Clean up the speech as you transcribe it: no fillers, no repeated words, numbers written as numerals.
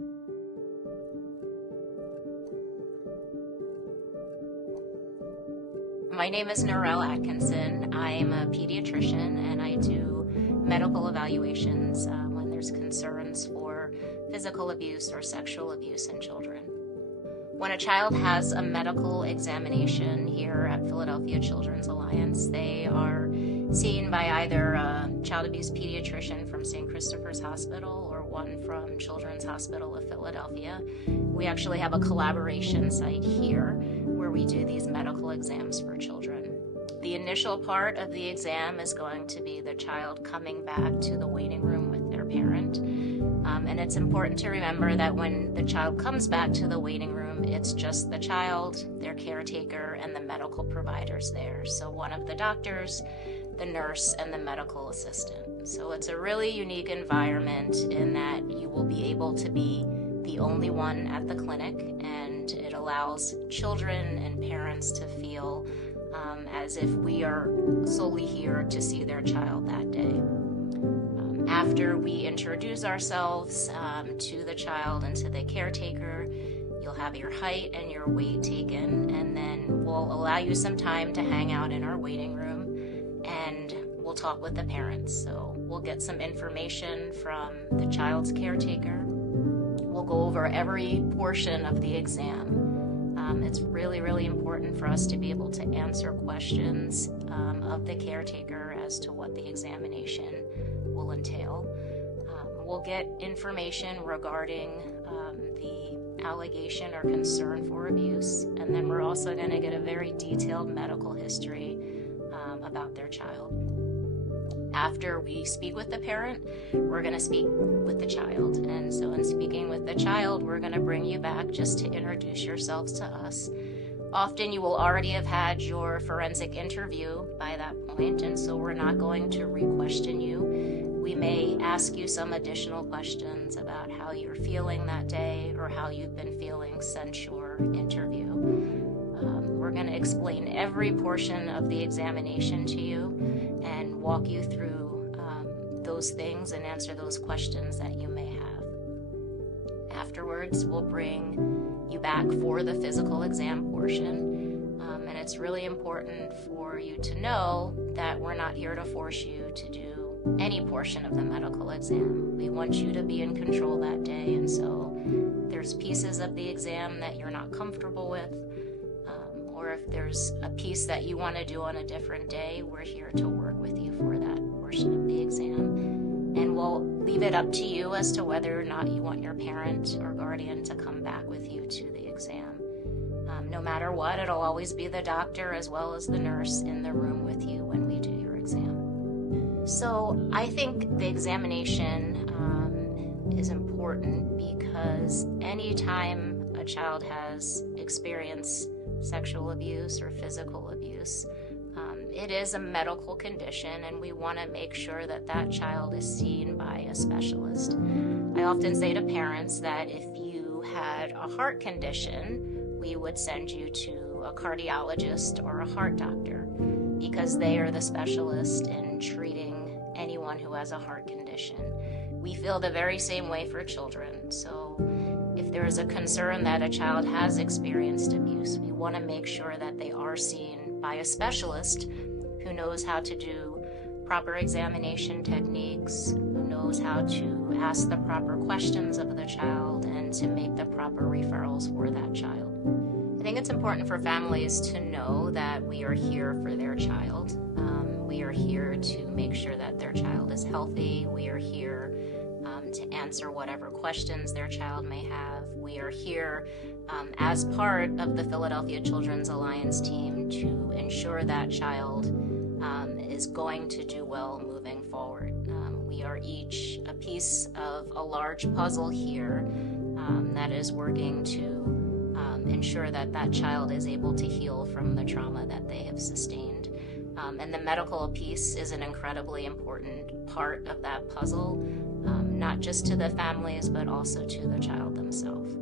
My name is Norelle Atkinson. I'm a pediatrician and I do medical evaluations when there's concerns for physical abuse or sexual abuse in children. When a child has a medical examination here at Philadelphia Children's Alliance, they are seen by either a child abuse pediatrician from St. Christopher's Hospital or one from Children's Hospital of Philadelphia. We actually have a collaboration site here where we do these medical exams for children. The initial part of the exam is going to be the child coming back to the waiting room with their parent. And it's important to remember that when the child comes back to the waiting room, it's just the child, their caretaker, and the medical providers there. So one of the doctors, the nurse, and the medical assistant. So it's a really unique environment in that you will be able to be the only one at the clinic, and it allows children and parents to feel as if we are solely here to see their child that day. After we introduce ourselves to the child and to the caretaker, you'll have your height and your weight taken, and then we'll allow you some time to hang out in our waiting room, and we'll talk with the parents. So we'll get some information from the child's caretaker. We'll go over every portion of the exam. It's really, really important for us to be able to answer questions of the caretaker as to what the examination will entail. We'll get information regarding the allegation or concern for abuse, and then we're also going to get a very detailed medical history about their child. After we speak with the parent, we're going to speak with the child. And so in speaking with the child, we're going to bring you back just to introduce yourselves to us. Often you will already have had your forensic interview by that point, and so we're not going to re-question you. We may ask you some additional questions about how you're feeling that day or how you've been feeling since your interview. We're going to explain every portion of the examination to you and walk you through those things and answer those questions that you may have. Afterwards, we'll bring you back for the physical exam portion, and it's really important for you to know that we're not here to force you to do any portion of the medical exam. We want you to be in control that day, and so there's pieces of the exam that you're not comfortable with, or if there's a piece that you want to do on a different day, we're here to work with you for that portion of the exam. And we'll leave it up to you as to whether or not you want your parent or guardian to come back with you to the exam. No matter what, it'll always be the doctor as well as the nurse in the room with you when we do your exam. So I think the examination is important because anytime a child has experienced sexual abuse or physical abuse, it is a medical condition, and we want to make sure that that child is seen by a specialist. I often say to parents that if you had a heart condition, we would send you to a cardiologist or a heart doctor because they are the specialist in treating anyone who has a heart condition. We feel the very same way for children. So if there is a concern that a child has experienced abuse, we want to make sure that they are seen by a specialist who knows how to do proper examination techniques, who knows how to ask the proper questions of the child and to make the proper referrals for that child. I think it's important for families to know that we are here for their child. We are here to make sure that their child is healthy. We are here to answer whatever questions their child may have. We are here as part of the Philadelphia Children's Alliance team to ensure that child is going to do well moving forward. We are each a piece of a large puzzle here that is working to ensure that that child is able to heal from the trauma that they have sustained. And the medical piece is an incredibly important part of that puzzle, not just to the families, but also to the child themselves.